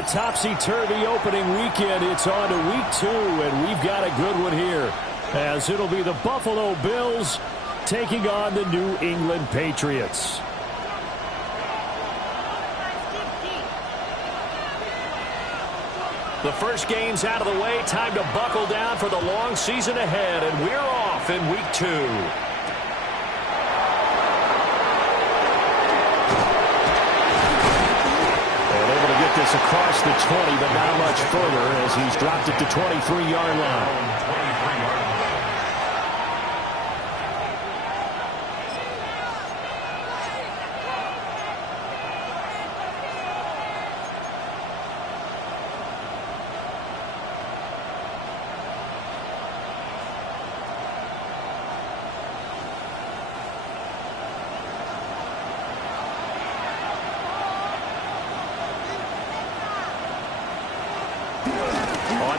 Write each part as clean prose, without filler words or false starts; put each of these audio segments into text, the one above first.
a topsy-turvy opening weekend. It's on to week 2, and we've got a good one here, as it'll be the Buffalo Bills taking on the New England Patriots. The first game's out of the way. Time to buckle down for the long season ahead, and we're off in week 2. This across the 20, but not much further as he's dropped it to 23-yard line.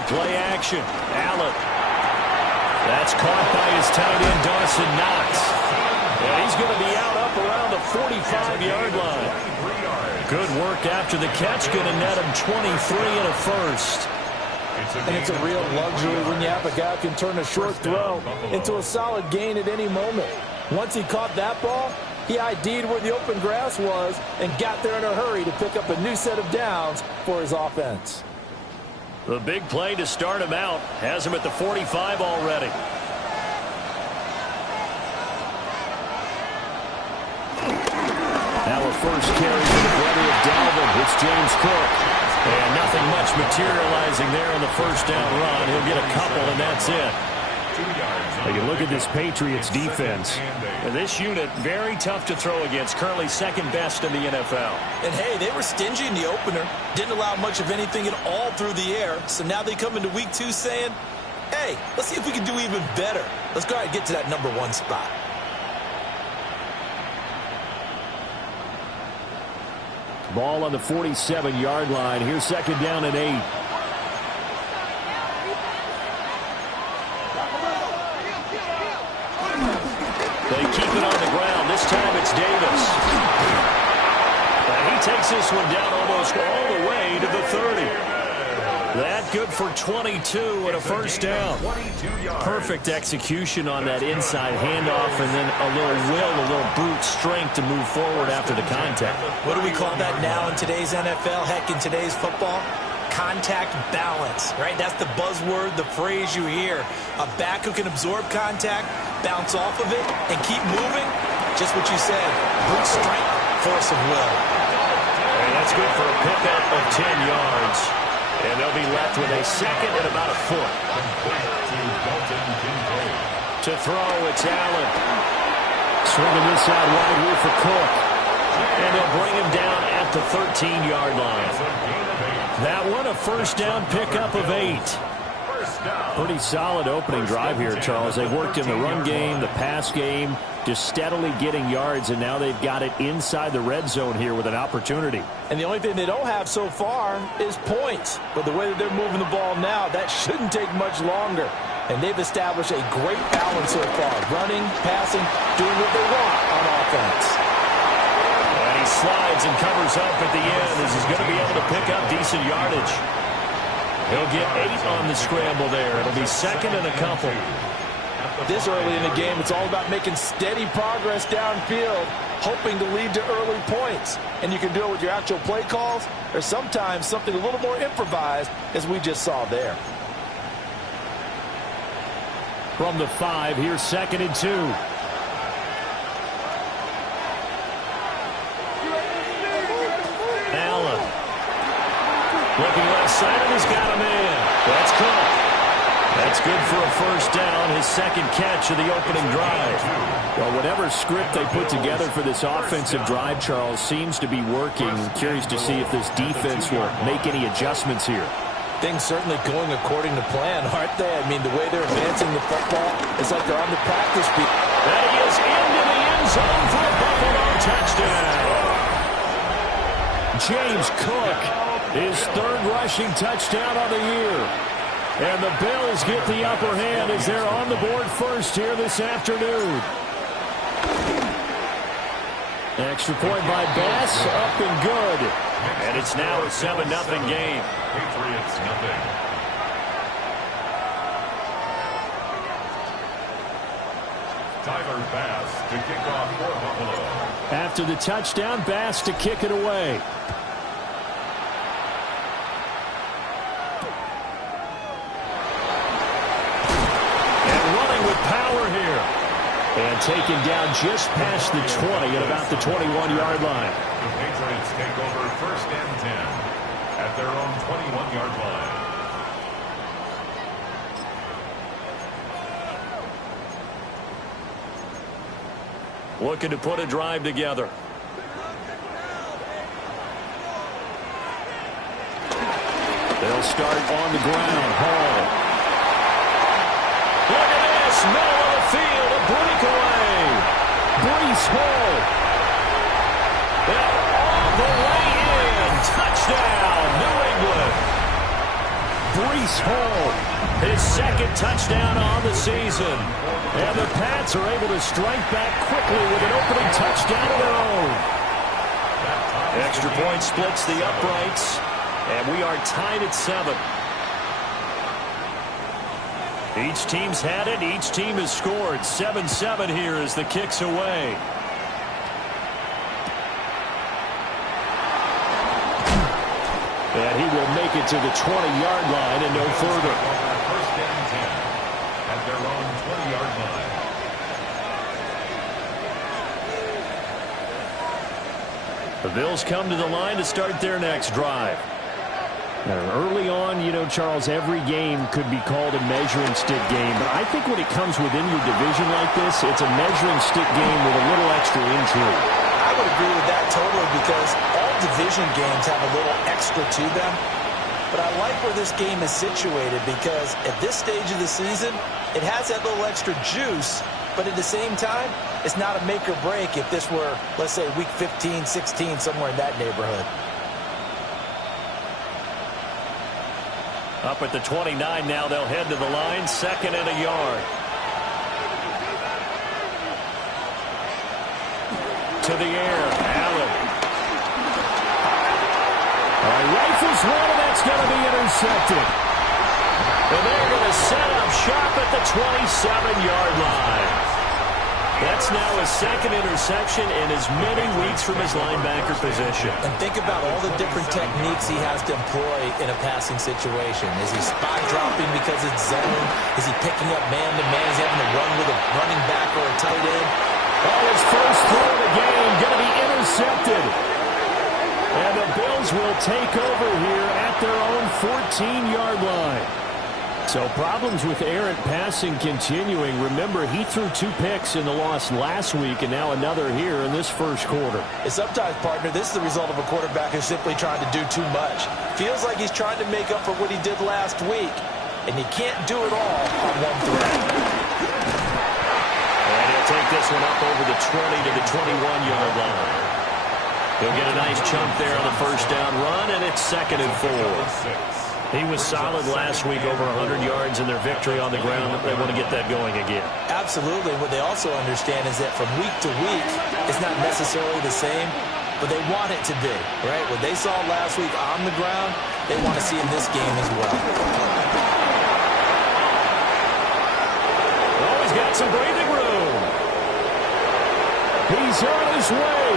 Play action. Allen. That's caught by his tight end, Dawson Knox. And he's going to be out up around the 45-yard line. Good work after the catch. Going to net him 23 and a first. And it's a real luxury when you have a guy who can turn a short throw into a solid gain at any moment. Once he caught that ball, he ID'd where the open grass was and got there in a hurry to pick up a new set of downs for his offense. The big play to start him out has him at the 45 already. Now a first carry for the brother of Dalvin. It's James Cook. And nothing much materializing there on the first down run. He'll get a couple, and that's it. Now you look at this Patriots defense. And this unit, very tough to throw against. Currently second best in the NFL. And hey, they were stingy in the opener. Didn't allow much of anything at all through the air. So now they come into week 2 saying, hey, let's see if we can do even better. Let's go ahead and get to that number 1 spot. Ball on the 47-yard line. Here's second down and 8. They keep it on the ground. This time it's Davis. And he takes this one down almost all the way to the 30. That good for 22 and a first down. Perfect execution on that inside handoff, and then a little will, a little brute strength to move forward after the contact. What do we call that now in today's NFL? Heck, in today's football? Contact balance, right? That's the buzzword, the phrase you hear. A back who can absorb contact, bounce off of it, and keep moving. Just what you said, brute strength, force of will. And that's good for a pickup of 10 yards. And they'll be left with a second and about a foot. To throw, it's Allen. Swinging this side wide here for Cook. And they'll bring him down at the 13-yard line. That one, a first down pickup of 8. Pretty solid opening drive here, Charles. They've worked in the run game, the pass game, just steadily getting yards, and now they've got it inside the red zone here with an opportunity. And the only thing they don't have so far is points. But the way that they're moving the ball now, that shouldn't take much longer. And they've established a great balance so far. Running, passing, doing what they want on offense. And he slides and covers up at the end as he's going to be able to pick up decent yardage. He'll get 8 on the scramble there. It'll be second and a couple. This early in the game, it's all about making steady progress downfield, hoping to lead to early points. And you can do it with your actual play calls, or sometimes something a little more improvised, as we just saw there. From the 5, here's second and 2. Allen. Looking left side, and he's got him in. That's Cook. That's good for a first down, his second catch of the opening drive. Well, whatever script they put together for this offensive drive, Charles, seems to be working. I'm curious to see if this defense will make any adjustments here. Things certainly going according to plan, aren't they? I mean, the way they're advancing the football, it's like they're on the practice field. That he is into the end zone for a Buffalo touchdown. James Cook, his third rushing touchdown of the year. And the Bills get the upper hand as they're on the board first here this afternoon. Extra point by Bass, up and good. And it's now a 7-0 game. Patriots nothing. Tyler Bass to kick off for Buffalo. After the touchdown, Bass to kick it away. And running with power here. And taken down just past the 20 at about the 21-yard line. The Patriots take over 1st and 10 at their own 21-yard line. Looking to put a drive together. They'll start on the ground. Hall. Look at this. Middle of the field. A breakaway. Breece Hall. And all the way in. Touchdown. New England. Breece Hall. His 2nd touchdown on the season. And the Pats are able to strike back quickly with an opening touchdown of their own. Extra point splits the uprights. And we are tied at 7. Each team's had it. Each team has scored. 7-7 here as the kick's away. And he will make it to the 20-yard line and no further. 1st and 10 at their own 20-yard line. The Bills come to the line to start their next drive. Early on, you know, Charles, every game could be called a measuring stick game. But I think when it comes within your division like this, it's a measuring stick game with a little extra intrigue. I would agree with that totally because all division games have a little extra to them. But I like where this game is situated because at this stage of the season, it has that little extra juice. But at the same time, it's not a make or break if this were, let's say, week 15, 16, somewhere in that neighborhood. Up at the 29 now, they'll head to the line, 2nd and a yard. To the air, Allen. Rifles one, and that's going to be intercepted. And they're going to set up shop at the 27-yard line. That's now his 2nd interception in as many weeks from his linebacker position. And think about all the different techniques he has to employ in a passing situation. Is he spot dropping because it's zone? Is he picking up man-to-man? Is he having to run with a running back or a tight end? Oh, his first throw of the game going to be intercepted. And the Bills will take over here at their own 14-yard line. So problems with errant passing continuing. Remember, he threw 2 picks in the loss last week and now another here in this first quarter. And sometimes, partner, this is the result of a quarterback who's simply trying to do too much. Feels like he's trying to make up for what he did last week, and he can't do it all on one throw. And he'll take this one up over the 20 to the 21-yard line. He'll get a nice chunk there on the first down run, and it's 2nd and 4. He was solid last week, over 100 yards in their victory on the ground. They want to get that going again. Absolutely. What they also understand is that from week to week, it's not necessarily the same, but they want it to be, right? What they saw last week on the ground, they want to see in this game as well. Oh, he's got some breathing room. He's on his way.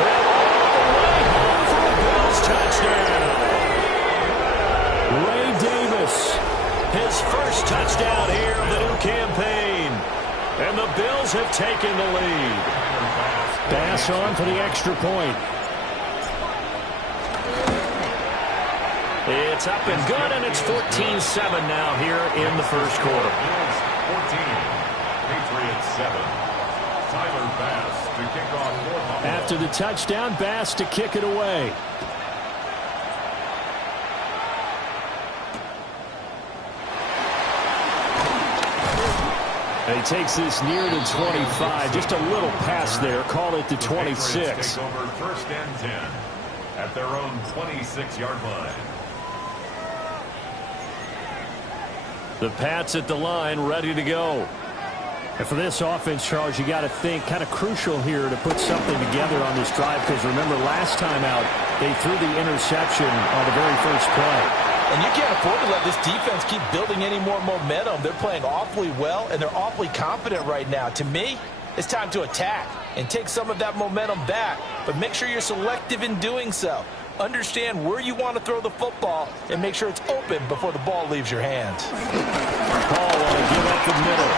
And all the way home for a Bills touchdown. Ray Davis, his first touchdown here of the new campaign. And the Bills have taken the lead. Bass on for the extra point. It's up and good, and it's 14-7 now here in the first quarter. 14, Patriots 7. Tyler Bass to kick off for Buffalo. After the touchdown, Bass to kick it away. And he takes this near the 25. Just a little pass there. Call it the 26. Take over 1st and 10 at their own 26-yard line. The Pats at the line, ready to go. And for this offense, Charles, you got to think kind of crucial here to put something together on this drive, because remember last time out they threw the interception on the very first play. And you can't afford to let this defense keep building any more momentum. They're playing awfully well, and they're awfully confident right now. To me, it's time to attack and take some of that momentum back, but make sure you're selective in doing so. Understand where you want to throw the football and make sure it's open before the ball leaves your hands. Ball want to give up the middle.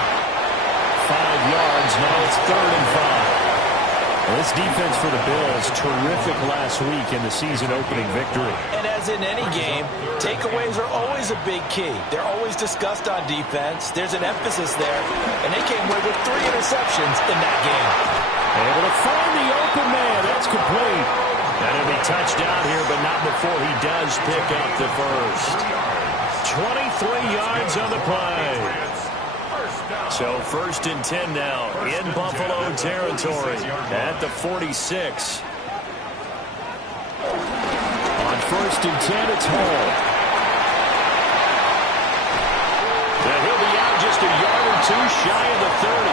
5 yards, now it's 3rd and 5. Well, this defense for the Bills, terrific last week in the season-opening victory. And as in any game, takeaways are always a big key. They're always discussed on defense. There's an emphasis there, and they came away with 3 interceptions in that game. Able to find the open man. That's complete. And he'll be touched out here, but not before he does pick up the first. 23 yards on the play. So 1st and 10 now in Buffalo territory at the 46. On 1st and 10, it's Hall. And he'll be out just a yard or 2 shy of the 30.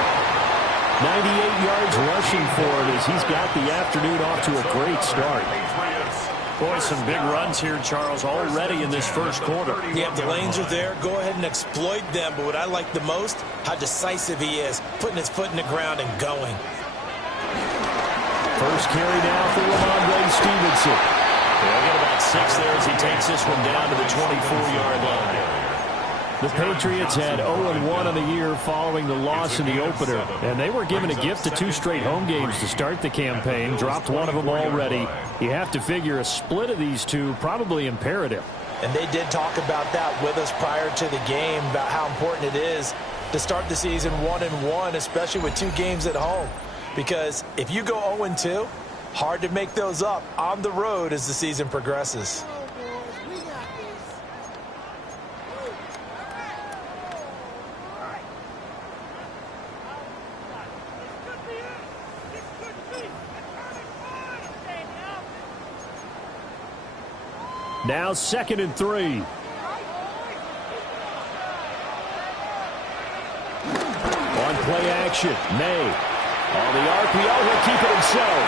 98 yards rushing for it as he's got the afternoon off to a great start. Boy, some big runs here, Charles, already in this first quarter. Yeah, the lanes are there. Go ahead and exploit them. But what I like the most, how decisive he is, putting his foot in the ground and going. First carry now for Ramondre Stevenson. He'll get about 6 there as he takes this one down to the 24-yard line. The Patriots had 0-1 on the year following the loss in the opener, and they were given a gift of 2 straight home games to start the campaign. Dropped one of them already. You have to figure a split of these two probably imperative. And they did talk about that with us prior to the game, about how important it is to start the season 1-1, especially with 2 games at home. Because if you go 0-2, hard to make those up on the road as the season progresses. Now 2nd and 3. On play action, May. On the RPO, he'll keep it himself.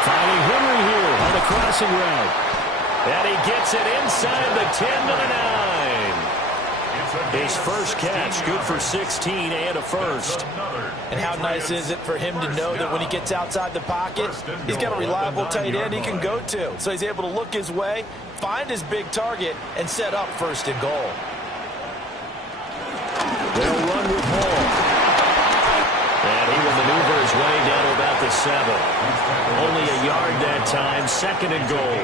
Finding Henry here on the crossing route. And he gets it inside the 10 to the 9. His first catch, good for 16 and a first. And how nice is it for him to know that when he gets outside the pocket, he's got a reliable tight end he can go to. So he's able to look his way, find his big target, and set up 1st and goal. They'll run with Hall. And he will maneuver his way down to about the 7. Only a yard that time, 2nd and goal.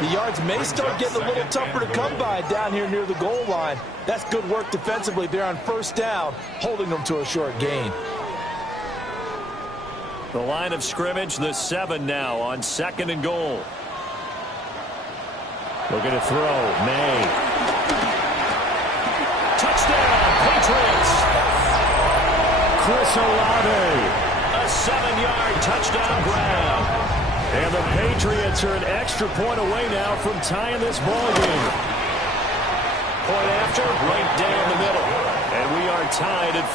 The yards may start getting a little tougher to come by down here near the goal line. That's good work defensively there on 1st down, holding them to a short gain. The line of scrimmage, the 7 now on 2nd and goal. Looking to throw, May. Touchdown, Patriots! Chris Olave, a 7-yard touchdown grab. And the Patriots are an extra point away now from tying this ball game. Point after, right down the middle. And we are tied at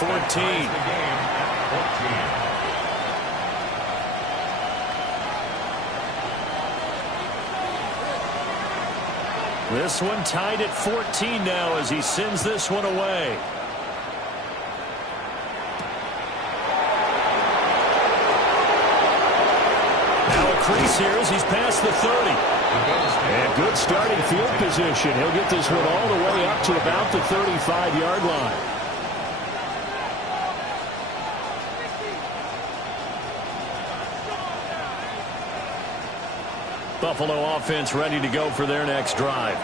14. This one tied at 14 now as he sends this one away. Now a crease here as he's past the 30. And good starting field position. He'll get this one all the way up to about the 35-yard line. Buffalo offense ready to go for their next drive.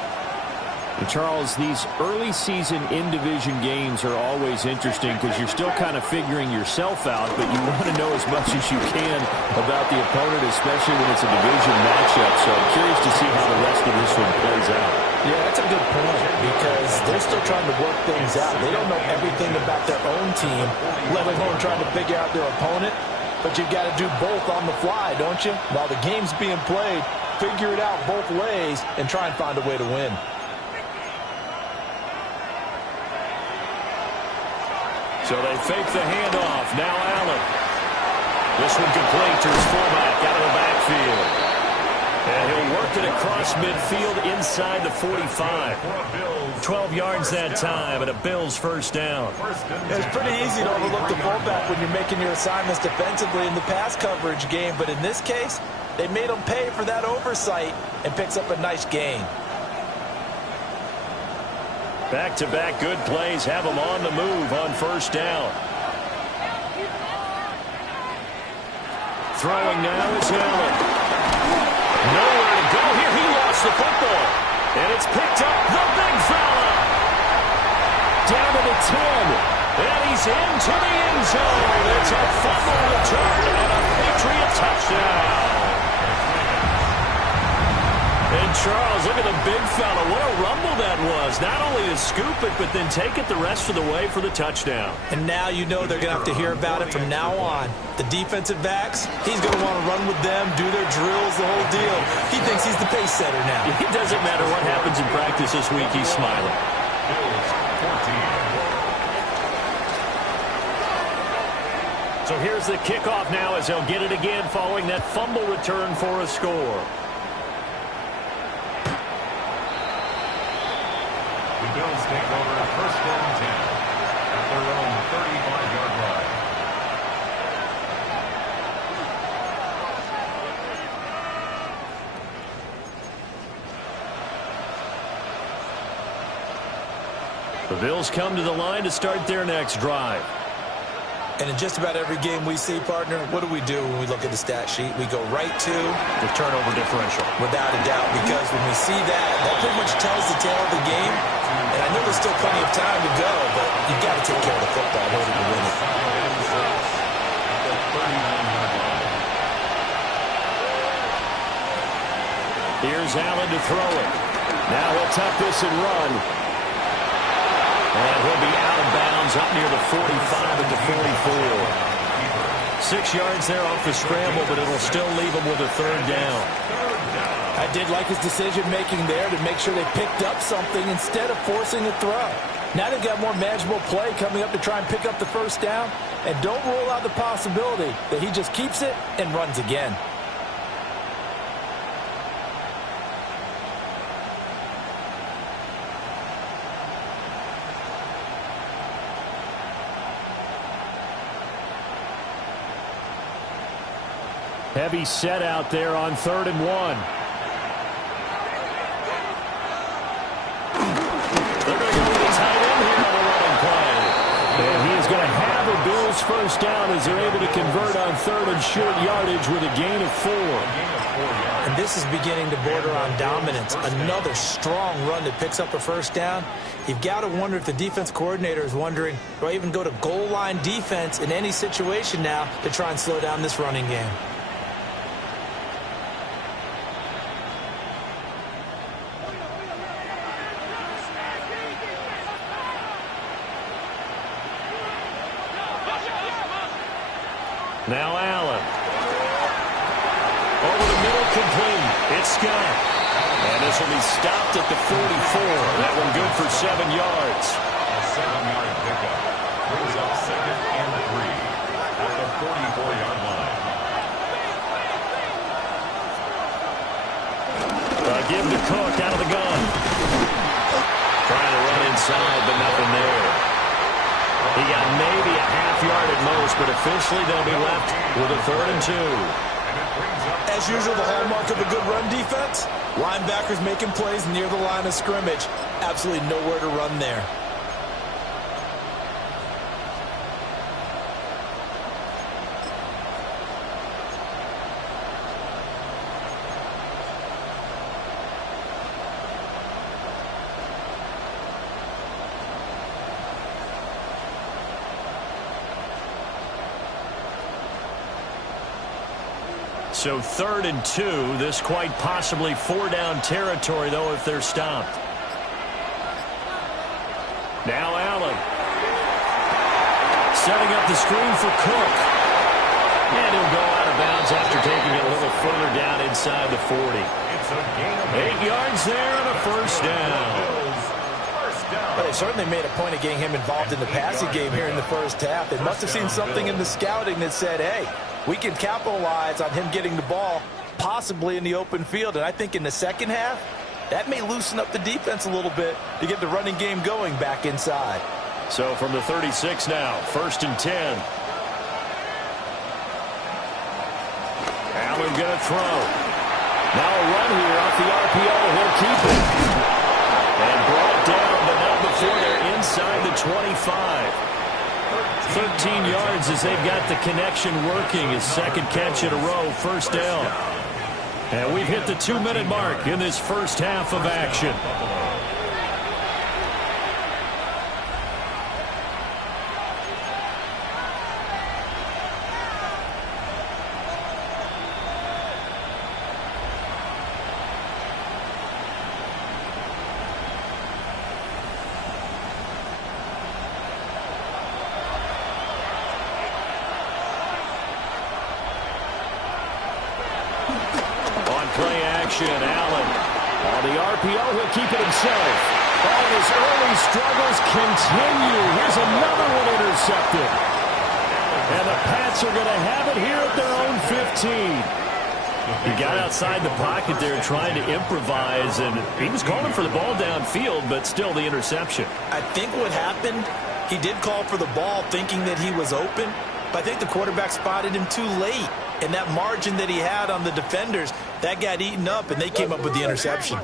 And Charles, these early season in-division games are always interesting because you're still kind of figuring yourself out, but you want to know as much as you can about the opponent, especially when it's a division matchup. So I'm curious to see how the rest of this one plays out. Yeah, that's a good point because they're still trying to work things out. They don't know everything about their own team, let alone trying to figure out their opponent. But you've got to do both on the fly, don't you? While the game's being played, figure it out both ways and try and find a way to win. So they fake the handoff. Now Allen. This one complete to his fullback out of the backfield. And he'll work it across midfield inside the 45. 12 yards that time, and a Bills first down. It's pretty easy to overlook the fullback when you're making your assignments defensively in the pass coverage game. But in this case, they made him pay for that oversight and picks up a nice gain. Back-to-back good plays have him on the move on first down. Throwing now is Allen. Nowhere to go here. He lost the football. And it's picked up. The big fella. Down to the 10. And he's into the end zone. It's a fumble return and a Patriot touchdown. And Charles, look at the big fella. What a rumble that was. Not only to scoop it, but then take it the rest of the way for the touchdown. And now you know they're going to have to hear about it from now on. The defensive backs, he's going to want to run with them, do their drills, the whole deal. He thinks he's the pace setter now. It doesn't matter what happens in practice this week. He's smiling. So here's the kickoff now as they'll get it again following that fumble return for a score. The Bills take over first and 10 at their own 35-yard line. The Bills come to the line to start their next drive. And in just about every game we see, partner, what do we do when we look at the stat sheet? We go right to the turnover differential. Without a doubt, because when we see that, that pretty much tells the tale of the game. And I know there's still plenty of time to go, but you've got to take care of the football in order to win it. Here's Allen to throw it. Now he'll tuck this and run. And he'll be out of bounds up near the 45 at the 44. 6 yards there off the scramble, but it'll still leave him with a third down. I did like his decision-making there to make sure they picked up something instead of forcing a throw. Now they've got more manageable play coming up to try and pick up the first down. And don't rule out the possibility that he just keeps it and runs again. Heavy set out there on 3rd and 1. They're going to go with the tight end here on the running play. And he is going to have a Bills first down as they're able to convert on 3rd and short yardage with a gain of 4. And this is beginning to border on dominance. Another strong run that picks up a first down. You've got to wonder if the defense coordinator is wondering, do I even go to goal line defense in any situation now to try and slow down this running game? Now Allen. Over the middle, complete. It's Scott. And this will be stopped at the 44. That one good for 7 yards. A 7-yard pickup brings up 2nd and 3 at the 44-yard line. Give to Cook out of the gun. Trying to run inside, but nothing there. He got maybe a half yard at most, but officially they'll be left with a 3rd and 2. As usual, the hallmark of a good run defense, linebackers making plays near the line of scrimmage. Absolutely nowhere to run there. So 3rd and 2. This quite possibly 4-down territory, though, if they're stopped. Now Allen. Setting up the screen for Cook. And he'll go out of bounds after taking it a little further down inside the 40. 8 yards there and a first down. down. Well, they certainly made a point of getting him involved in the passing game here in the first half. They must have seen something in the scouting that said, hey, we can capitalize on him getting the ball possibly in the open field. And I think in the second half, that may loosen up the defense a little bit to get the running game going back inside. So from the 36 now, 1st and 10. Allen going to throw. Now a run here off the RPO. He'll keep it. And brought down, but not before they're inside the 25. 13 yards as they've got the connection working. His second catch in a row, 1st down. And we've hit the 2-minute mark in this first half of action. And Allen on the RPO, he'll keep it himself. All his early struggles continue. Here's another one intercepted. And the Pats are going to have it here at their own 15. He got outside the pocket there trying to improvise, and he was calling for the ball downfield, but still the interception. I think what happened, he did call for the ball thinking that he was open, but I think the quarterback spotted him too late. And that margin that he had on the defenders, that got eaten up, and they came up with the interception.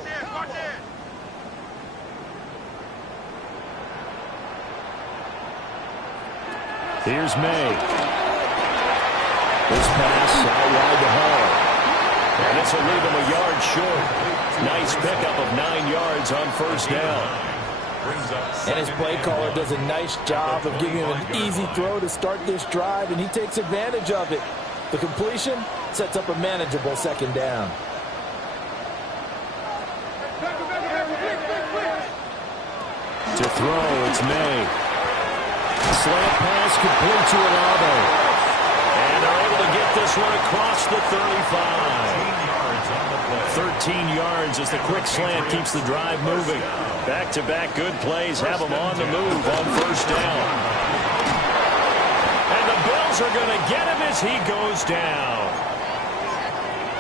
Here's May. This pass out wide to Hall. And this will leave him a yard short. Nice pickup of 9 yards on 1st down. And his play caller does a nice job of giving him an easy throw to start this drive, and he takes advantage of it. The completion sets up a manageable 2nd down. To throw, it's May. Slant pass complete to Olave. And they're able to get this one across the 35. 13 yards as the quick slant keeps the drive moving. Back-to-back good plays have them on the move on 1st down. And the Bills are going to get him as he goes down.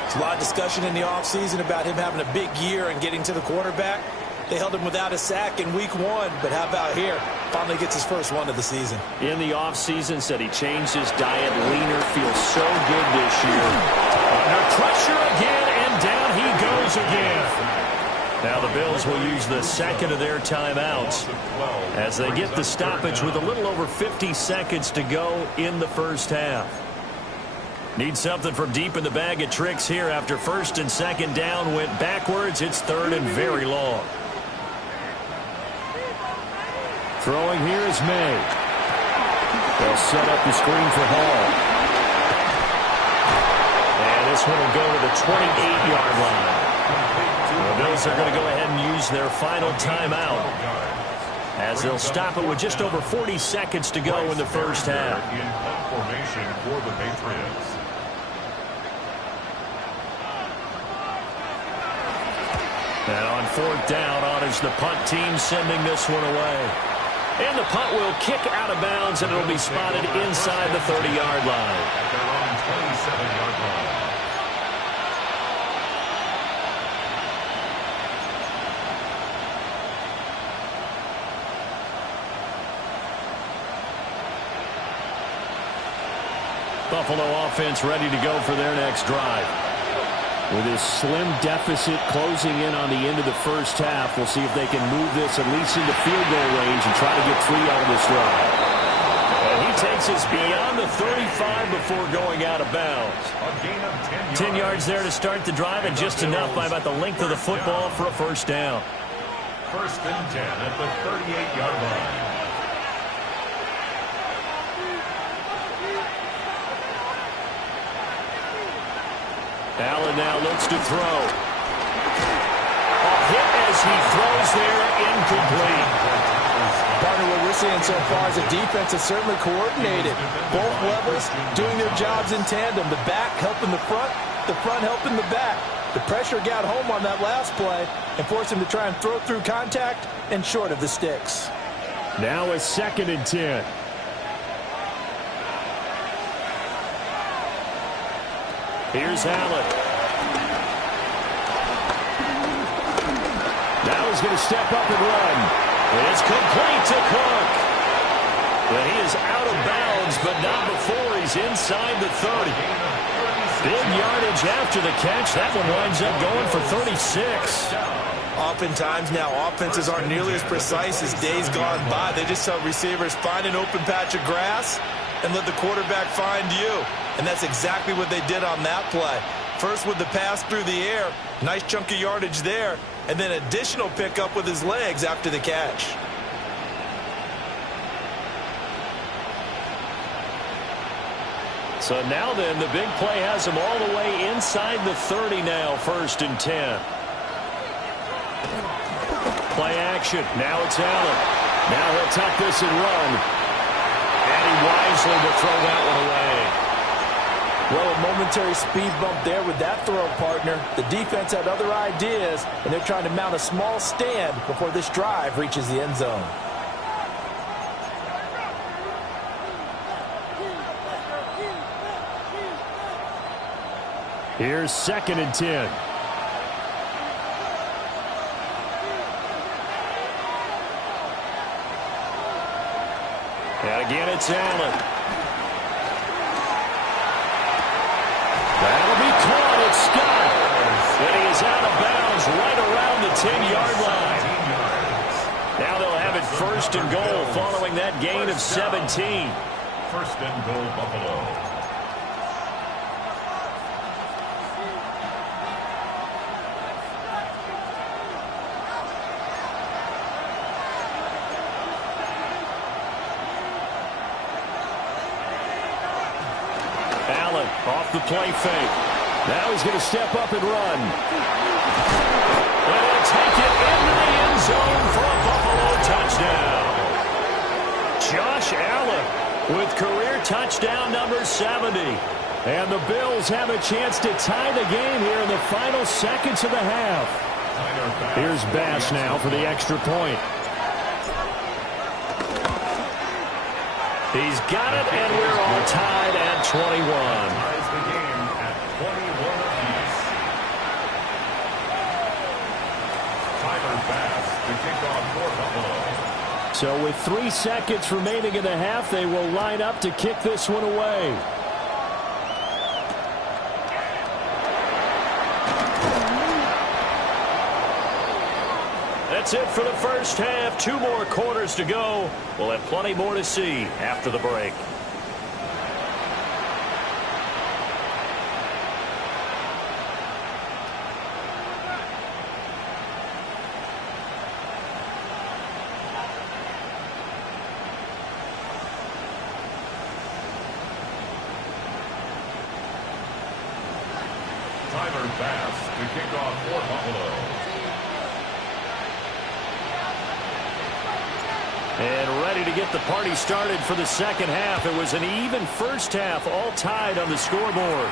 There's a lot of discussion in the offseason about him having a big year and getting to the quarterback. They held him without a sack in week 1, but how about here? Finally gets his first one of the season. In the offseason, said he changed his diet, leaner, feels so good this year. Under pressure again, and down he goes again. Now the Bills will use the second of their timeouts as they get the stoppage with a little over 50 seconds to go in the first half. Need something from deep in the bag of tricks here after 1st and 2nd down went backwards. It's 3rd and very long. Throwing here is May. They'll set up the screen for Hall. And this one will go to the 28-yard line. The Bills are going to go ahead and use their final timeout as they'll stop it with just over 40 seconds to go in the first half. In formation for the Patriots. And on 4th down, on is the punt team sending this one away. And the punt will kick out of bounds, and it'll be spotted inside the 30-yard line. At their own 27-yard line. Buffalo offense ready to go for their next drive. With this slim deficit closing in on the end of the first half, we'll see if they can move this at least into field goal range and try to get 3 out of this drive. And he takes us beyond the 35 before going out of bounds. A gain of 10 10 yards there to start the drive, and just enough by about the length of the football for a first down. 1st and 10 at the 38-yard line. Allen now looks to throw. A hit as he throws there, incomplete. Partner, what we're seeing so far is a defense is certainly coordinated. Both levels doing their jobs in tandem. The back helping the front helping the back. The pressure got home on that last play and forced him to try and throw through contact and short of the sticks. Now a 2nd and 10. Here's Allen. Now he's going to step up and run. And it's complete to Cook. But he is out of bounds, but not before he's inside the 30. Big yardage after the catch. That one winds up going for 36. Oftentimes now, offenses aren't nearly as precise as days gone by. They just tell receivers, find an open patch of grass and let the quarterback find you. And that's exactly what they did on that play. First with the pass through the air, nice chunk of yardage there, and then additional pickup with his legs after the catch. So now then, the big play has him all the way inside the 30 now, 1st and 10. Play action. Now it's Allen. Now he'll tuck this and run. And he wisely will throw that one away. Well, a momentary speed bump there with that throw, partner. The defense had other ideas, and they're trying to mount a small stand before this drive reaches the end zone. Here's 2nd and 10. And again, it's Allen. That'll be caught. It's Scott. And he is out of bounds right around the 10-yard line. Now they'll have it 1st and goal following that gain of 17. 1st and goal, Buffalo. Allen off the play fake. Now he's going to step up and run. And he'll take it into the end zone for a Buffalo touchdown. Josh Allen with career touchdown number 70. And the Bills have a chance to tie the game here in the final seconds of the half. Here's Bass now for the extra point. He's got it, and we're all tied at 21. Ties the game at 21 apiece. Tyler Bass, the kickoff for Buffalo. So with 3 seconds remaining in the half, they will line up to kick this one away. That's it for the first half. 2 more quarters to go. We'll have plenty more to see after the break. Tyler Bass, the kickoff for Buffalo. And ready to get the party started for the second half. It was an even first half, all tied on the scoreboard.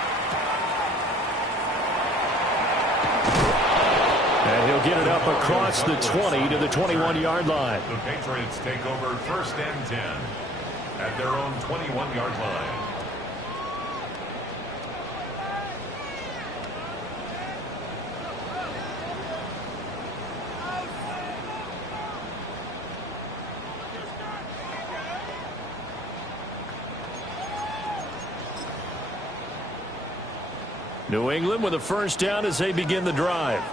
And he'll get it up across the 20 to the 21-yard line. The Patriots take over 1st and 10 at their own 21-yard line. New England with a first down as they begin the drive.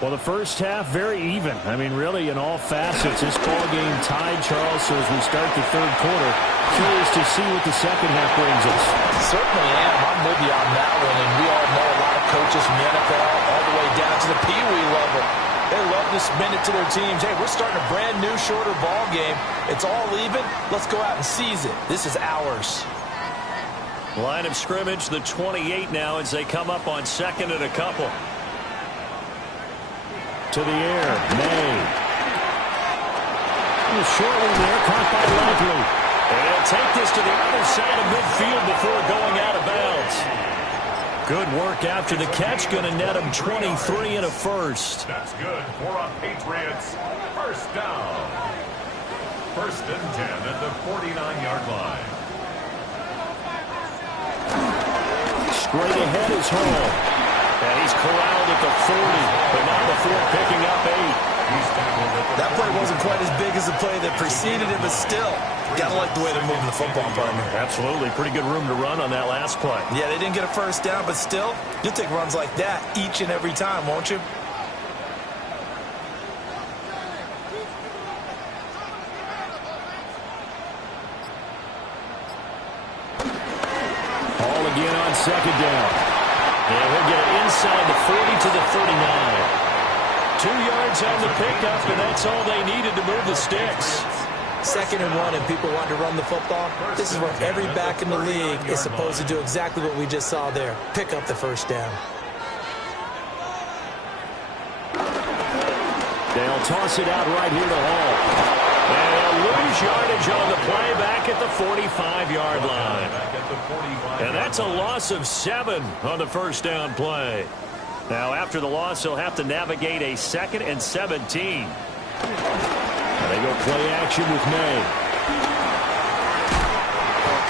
Well, the first half, very even. I mean, really, in all facets, this ball game tied, Charles. So as we start the 3rd quarter, curious to see what the second half brings us. Certainly am. I'm with you on that one. And we all know a lot of coaches from the NFL all the way down to the Pee Wee level. They love to spin it to their teams. Hey, we're starting a brand new, shorter ball game. It's all even. Let's go out and seize it. This is ours. Line of scrimmage, the 28 now as they come up on 2nd and a couple. To the air, May. Short one there, caught by Likely. And he'll take this to the other side of midfield before going out of bounds. Good work after the catch. Going to net him 23 and a first. That's good for a Patriots first down. First and 10 at the 49-yard line. Straight ahead is Hall. And he's corralled at the 40, but not before picking up 8. That play wasn't quite as big as the play that preceded it, but still, got to like the way they're moving the football, partner. Absolutely. Pretty good room to run on that last play. Yeah, they didn't get a first down, but still, you'll take runs like that each and every time, won't you? Hall again on second down. And he'll get it inside the 40 to the 39. 2 yards on the pickup, and that's all they needed to move the sticks. 2nd and 1, and people want to run the football. This is where every back in the league is supposed to do exactly what we just saw there. Pick up the first down. They'll toss it out right here to Hall. And they'll lose yardage on the play back at the 45-yard line. And that's a loss of 7 on the first down play. Now, after the loss, he'll have to navigate a 2nd and 17. And they go play action with May.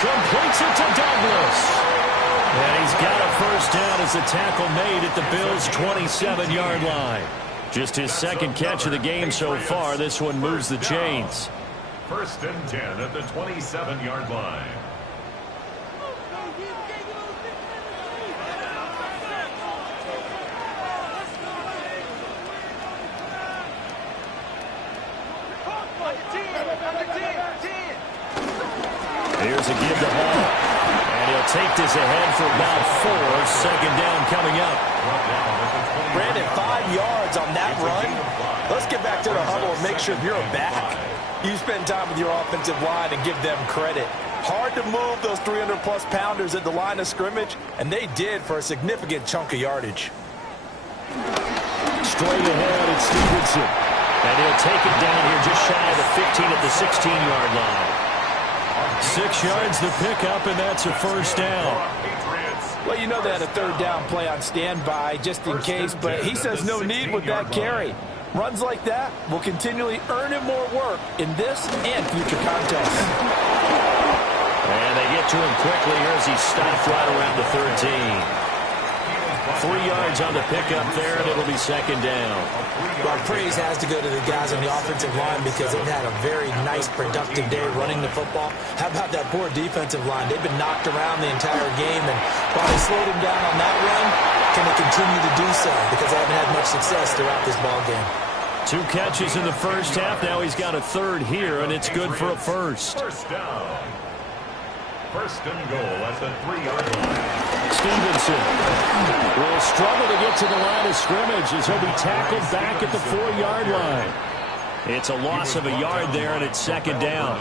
Completes it to Douglas. And he's got a first down as the tackle made at the Bills' 27-yard line. Just his 2nd catch of the game so far. This one moves the chains. First and 10 at the 27-yard line. Here's a give to Hall. And he'll take this ahead for about 4. 2nd down coming up. Brandon, 5 yards on that run. Let's get back to the huddle and make sure you're a back. You spend time with your offensive line and give them credit. Hard to move those 300-plus pounders at the line of scrimmage, and they did for a significant chunk of yardage. Straight ahead, it's Stevenson. And he'll take it down here just shy of the 15 at the 16-yard line. 6 yards the pickup, and that's a first down. Well, you know they had a 3rd down play on standby just in case, but he says no need with that carry. Runs like that will continually earn him more work in this and future contests. And they get to him quickly here as he stopped right around the 13. 3 yards on the pickup there, and it'll be 2nd down. Well, praise has to go to the guys on the offensive line because they've had a very nice, productive day running the football. How about that poor defensive line? They've been knocked around the entire game, and while they slowed him down on that run, can they continue to do so? Because they haven't had much success throughout this ball game. 2 catches in the first half. Now he's got a 3rd here, and it's good for a first. First down. First and goal at the 3-yard line. Stevenson will struggle to get to the line of scrimmage as he'll be tackled back at the 4-yard line. It's a loss of a yard there, and it's 2nd down.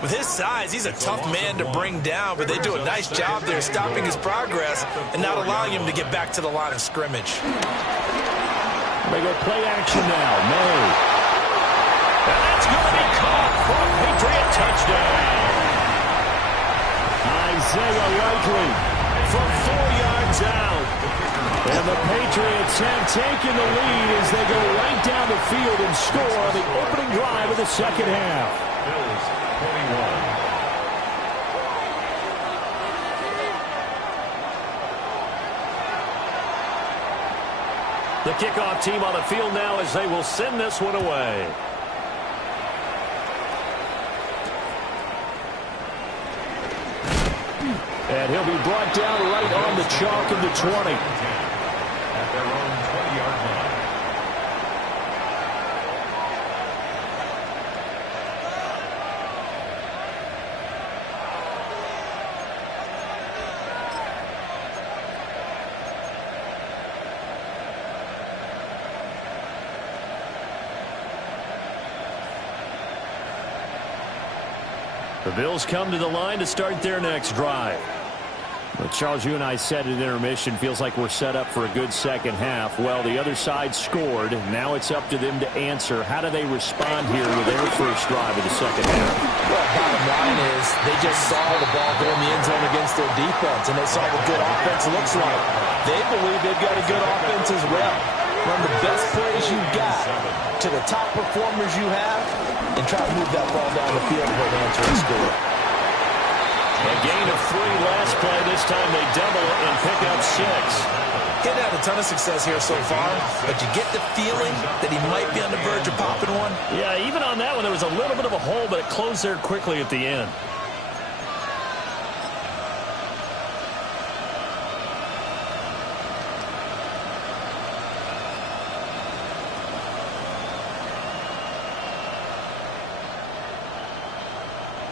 With his size, he's a tough man to bring down, but they do a nice job there stopping his progress and not allowing him to get back to the line of scrimmage. They go play action now. May. And that's going to be caught for a Patriot touchdown. Isaiah Likely from 4 yards out. And the Patriots have taken the lead as they go right down the field and score on the opening drive of the 2nd half. Bills 21. The kickoff team on the field now as they will send this one away. And he'll be brought down right on the chalk of the 20. At their own 20-yard line. The Bills come to the line to start their next drive. Well, Charles, you and I said at intermission, feels like we're set up for a good second half. Well, the other side scored. Now it's up to them to answer. How do they respond here with their first drive of the second half? Well, bottom line is they just saw the ball go in the end zone against their defense, and they saw what good offense looks like. They believe they've got a good offense as well. Run the best plays you've got to the top performers you have, and try to move that ball down the field for an answering score. A gain of 3 last play. This time they double it and pick up 6. He's had a ton of success here so far, but you get the feeling that he might be on the verge of popping one. Yeah, even on that one, there was a little bit of a hole, but it closed there quickly at the end.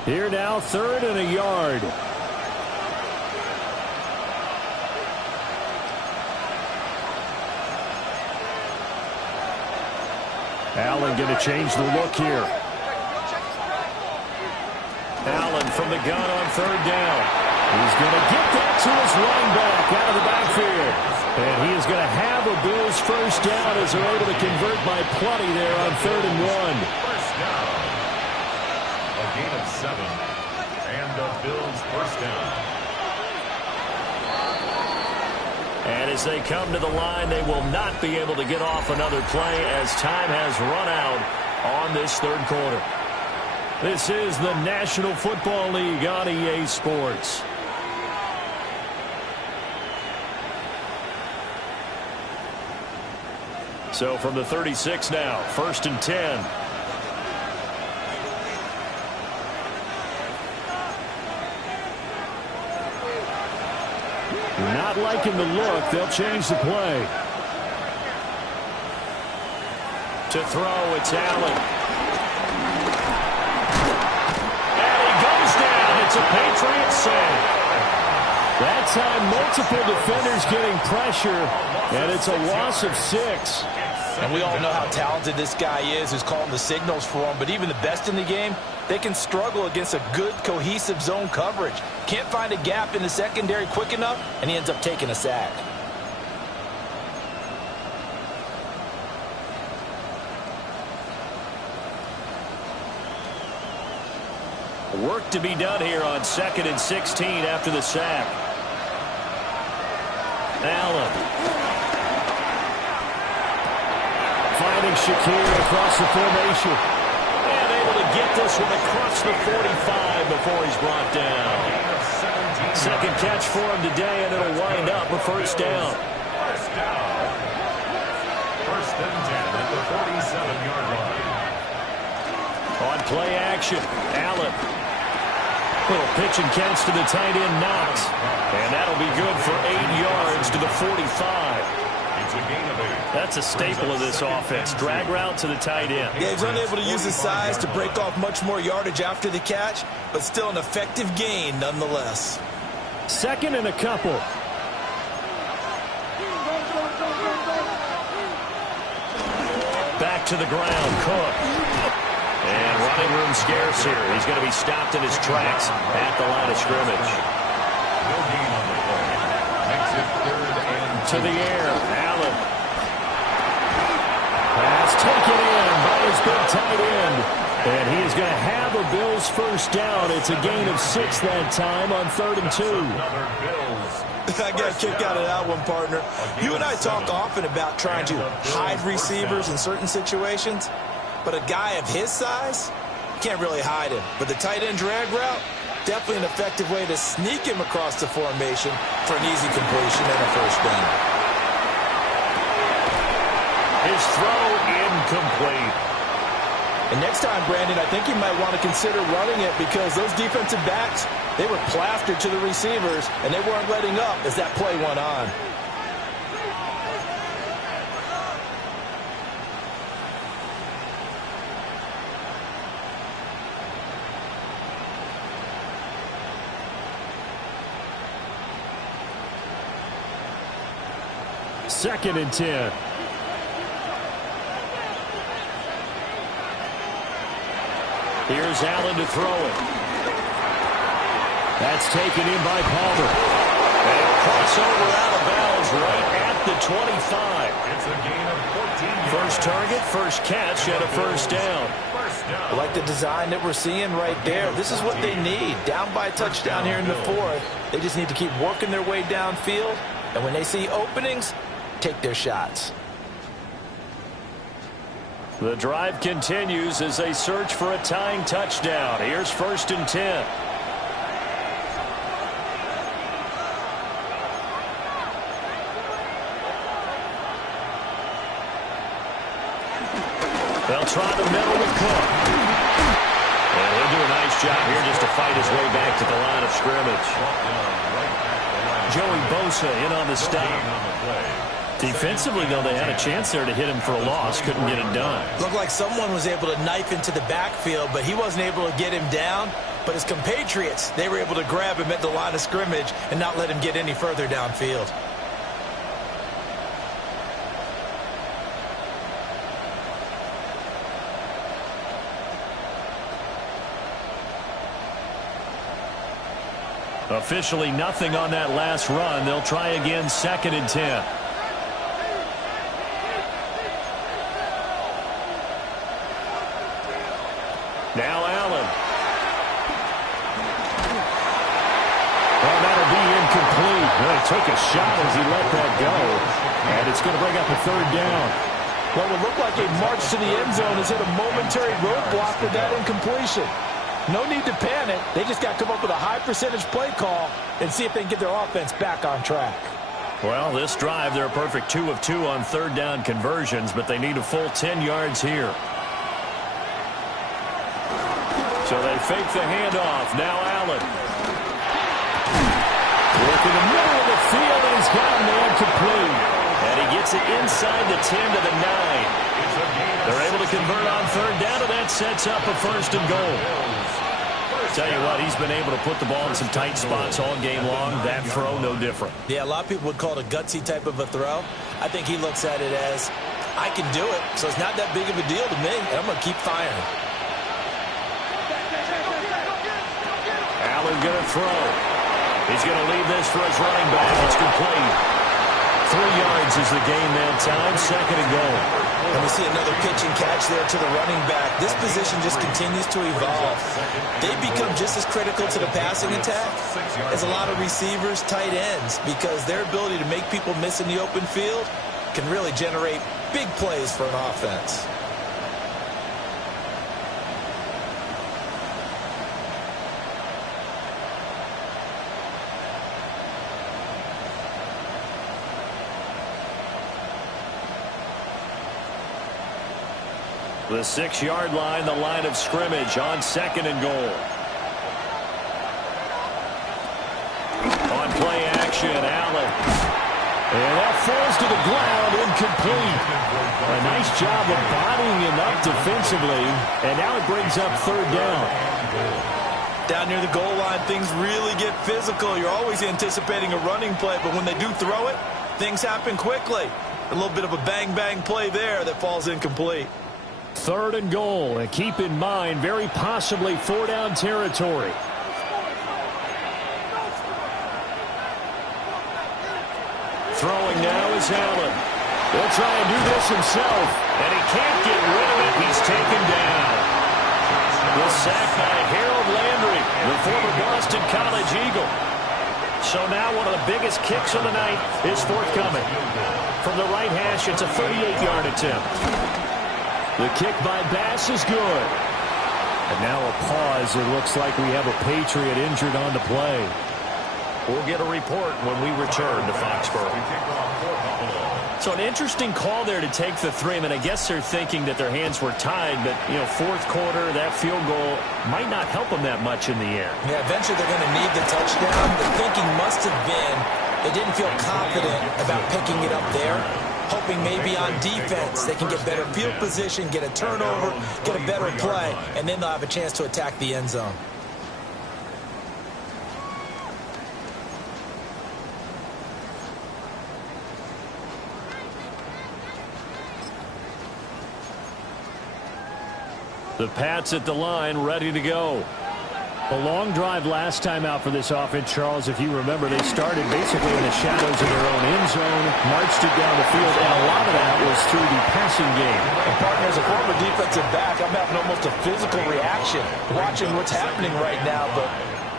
Here now, 3rd and a yard. Allen going to change the look here. Allen from the gun on 3rd down. He's going to get that to his running back out of the backfield. And he is going to have a Bills first down as they're able to convert by plenty there on 3rd and 1. First down. A gain of 7. And the Bills first down. And as they come to the line, they will not be able to get off another play as time has run out on this 3rd quarter. This is the National Football League on EA Sports. So from the 36 now, 1st and 10. Not liking the look. They'll change the play. To throw, it's Allen. And he goes down. It's a Patriot save. That time, multiple defenders getting pressure, and it's a loss of 6. And we all know how talented this guy is who's calling the signals for him. But even the best in the game, they can struggle against a good, cohesive zone coverage. Can't find a gap in the secondary quick enough, and he ends up taking a sack. Work to be done here on 2nd and 16 after the sack. Allen. Finding Shakir across the formation. And able to get this one across the 45 before he's brought down. Second catch for him today, and it'll wind up a first down. First down. 1st and 10 at the 47-yard line. On play action, Allen. Little pitch and catch to the tight end, Knox. And that'll be good for 8 yards to the 45. It's a gain of 8. That's a staple of this offense. Drag route to the tight end. Yeah, he's unable to use his size to break off much more yardage after the catch, but still an effective gain nonetheless. 2nd and a couple. Back to the ground, Cook. And running room scarce here. He's going to be stopped in his tracks at the line of scrimmage. No gain on the play. Makes it 3rd and 2. To the air, Allen. Pass taken in by his big tight end. And he is going to have a Bills first down. It's a gain of 6 that time on 3rd and 2. Another Bills. I got a kick out of that one, partner. You and I talk often about trying to hide receivers in certain situations, but a guy of his size, can't really hide him. But the tight end drag route, definitely an effective way to sneak him across the formation for an easy completion and a first down. His throw incomplete. And next time, Brandon, I think you might want to consider running it because those defensive backs, they were plastered to the receivers, and they weren't letting up as that play went on. Second and 10. Here's Allen to throw it. That's taken in by Palmer. They'll cross over out of bounds right at the 25. It's a gain of 14 yards. First target, first catch, and a first down. I like the design that we're seeing right there. This is what they need. Down by a touchdown here in the fourth. They just need to keep working their way downfield. And when they see openings, take their shots. The drive continues as they search for a tying touchdown. Here's 1st and 10. They'll try the middle with Cook. And he'll do a nice job here just to fight his way back to the line of scrimmage. Joey Bosa in on the stop. Defensively, though, they had a chance there to hit him for a loss. Couldn't get it done. Looked like someone was able to knife into the backfield, but he wasn't able to get him down. But his compatriots, they were able to grab him at the line of scrimmage and not let him get any further downfield. Officially nothing on that last run. They'll try again, 2nd and 10. Now Allen. Well, that'll be incomplete. Well, he took a shot as he let that go. And it's going to bring up a 3rd down. What would look like a march to the end zone has hit a momentary roadblock with that incompletion. No need to panic. They just got to come up with a high percentage play call and see if they can get their offense back on track. Well, this drive, they're a perfect 2 of 2 on 3rd down conversions, but they need a full 10 yards here. So they fake the handoff. Now Allen. Work in the middle of the field, and he's got a man complete. And he gets it inside the 10 to the 9. They're able to convert on 3rd down, and that sets up a 1st and goal. Tell you what, he's been able to put the ball in some tight spots all game long. That throw, no different. Yeah, a lot of people would call it a gutsy type of a throw. I think he looks at it as, I can do it, so it's not that big of a deal to me, and I'm going to keep firing. Allen going to throw. He's going to leave this for his running back. It's complete. 3 yards is the gain that time. 2nd and goal. And we see another pitch and catch there to the running back. This position just continues to evolve. They become just as critical to the passing attack as a lot of receivers, tight ends, because their ability to make people miss in the open field can really generate big plays for an offense. The 6-yard line, the line of scrimmage on 2nd and goal. On play action, Allen. And that falls to the ground, incomplete. A nice job of bodying him up defensively, and now it brings up 3rd down. Down near the goal line, things really get physical. You're always anticipating a running play, but when they do throw it, things happen quickly. A little bit of a bang-bang play there that falls incomplete. 3rd and goal, and keep in mind, very possibly 4-down territory. Throwing now is Allen. He'll try and do this himself, and he can't get rid of it. He's taken down. The sack by Harold Landry, the former Boston College Eagle. So now one of the biggest kicks of the night is forthcoming. From the right hash, it's a 38-yard attempt. The kick by Bass is good. And now a pause. It looks like we have a Patriot injured on the play. We'll get a report when we return to Foxborough. So an interesting call there to take the 3. I mean, I guess they're thinking that their hands were tied, but, you know, 4th quarter, that field goal might not help them that much in the air. Yeah, eventually they're going to need the touchdown. The thinking must have been they didn't feel confident about picking it up there, hoping maybe on defense they can get better field position, get a turnover, get a better play, and then they'll have a chance to attack the end zone. The Pats at the line, ready to go. A long drive last time out for this offense, Charles. If you remember, they started basically in the shadows of their own end zone, marched it down the field, and a lot of that was through the passing game. And partner, as a former defensive back, I'm having almost a physical reaction watching what's happening right now. But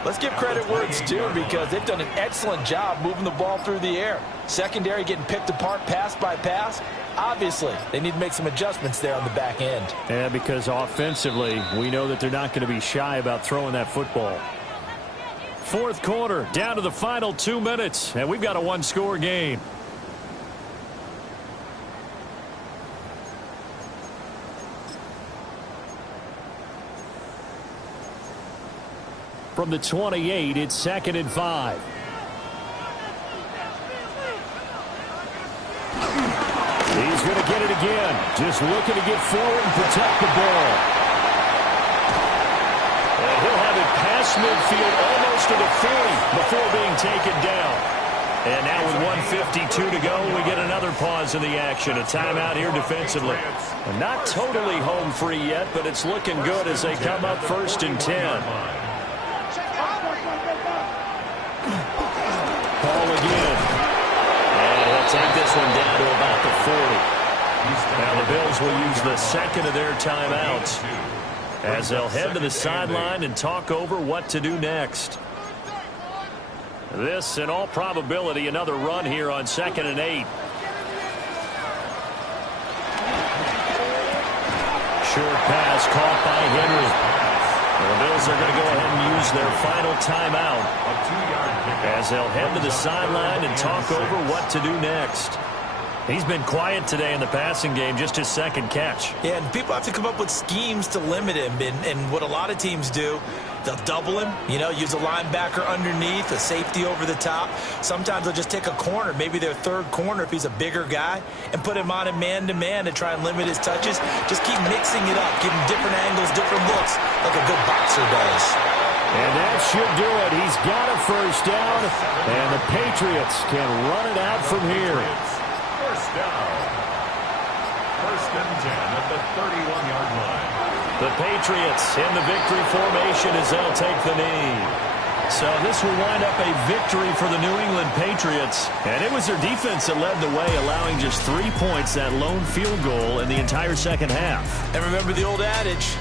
let's give credit where it's due, because they've done an excellent job moving the ball through the air. Secondary getting picked apart pass by pass. Obviously, they need to make some adjustments there on the back end. Yeah, because offensively, we know that they're not going to be shy about throwing that football. Fourth quarter, down to the final 2 minutes, and we've got a one-score game. From the 28, it's 2nd and 5. He's going to get it again. Just looking to get forward and protect the ball. And he'll have it past midfield almost to the 40 before being taken down. And now with 1:52 to go, we get another pause in the action. A timeout here defensively. And not totally home free yet, but it's looking good as they come up 1st and 10. Ball again. And he'll take this one down to about the 40. Now the Bills will use the second of their timeouts as they'll head to the sideline and talk over what to do next. This, in all probability, another run here on 2nd and 8. Short pass caught by Henry. The Bills are going to go ahead and use their final timeout as they'll head to the sideline and talk over what to do next. He's been quiet today in the passing game, just his second catch. Yeah, and people have to come up with schemes to limit him. And what a lot of teams do, they'll double him, use a linebacker underneath, a safety over the top. Sometimes they'll just take a corner, maybe their third corner if he's a bigger guy, and put him on a man-to-man to try and limit his touches. Just keep mixing it up, give him different angles, different looks, like a good boxer does. And that should do it. He's got a first down, and the Patriots can run it out from here. First down. 1st and 10 at the 31-yard line. The Patriots in the victory formation as they'll take the knee. So this will wind up a victory for the New England Patriots. And it was their defense that led the way, allowing just 3 points, that lone field goal in the entire second half. And remember the old adage,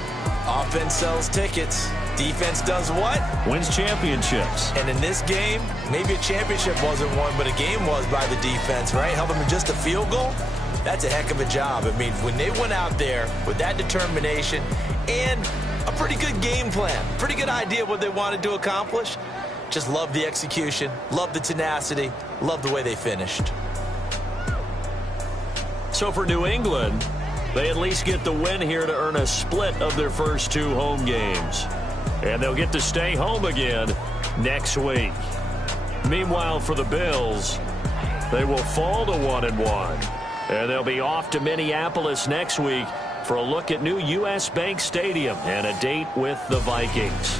offense sells tickets. Defense does what? Wins championships. And in this game, maybe a championship wasn't won, but a game was by the defense, right? Held them to just a field goal. That's a heck of a job. I mean, when they went out there with that determination and a pretty good game plan, pretty good idea what they wanted to accomplish, just love the execution, love the tenacity, love the way they finished. So for New England, they at least get the win here to earn a split of their first 2 home games. And they'll get to stay home again next week. Meanwhile, for the Bills, they will fall to 1-1. And they'll be off to Minneapolis next week for a look at new U.S. Bank Stadium and a date with the Vikings.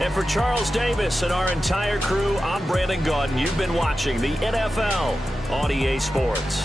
And for Charles Davis and our entire crew, I'm Brandon Gaudin. You've been watching the NFL on EA Sports.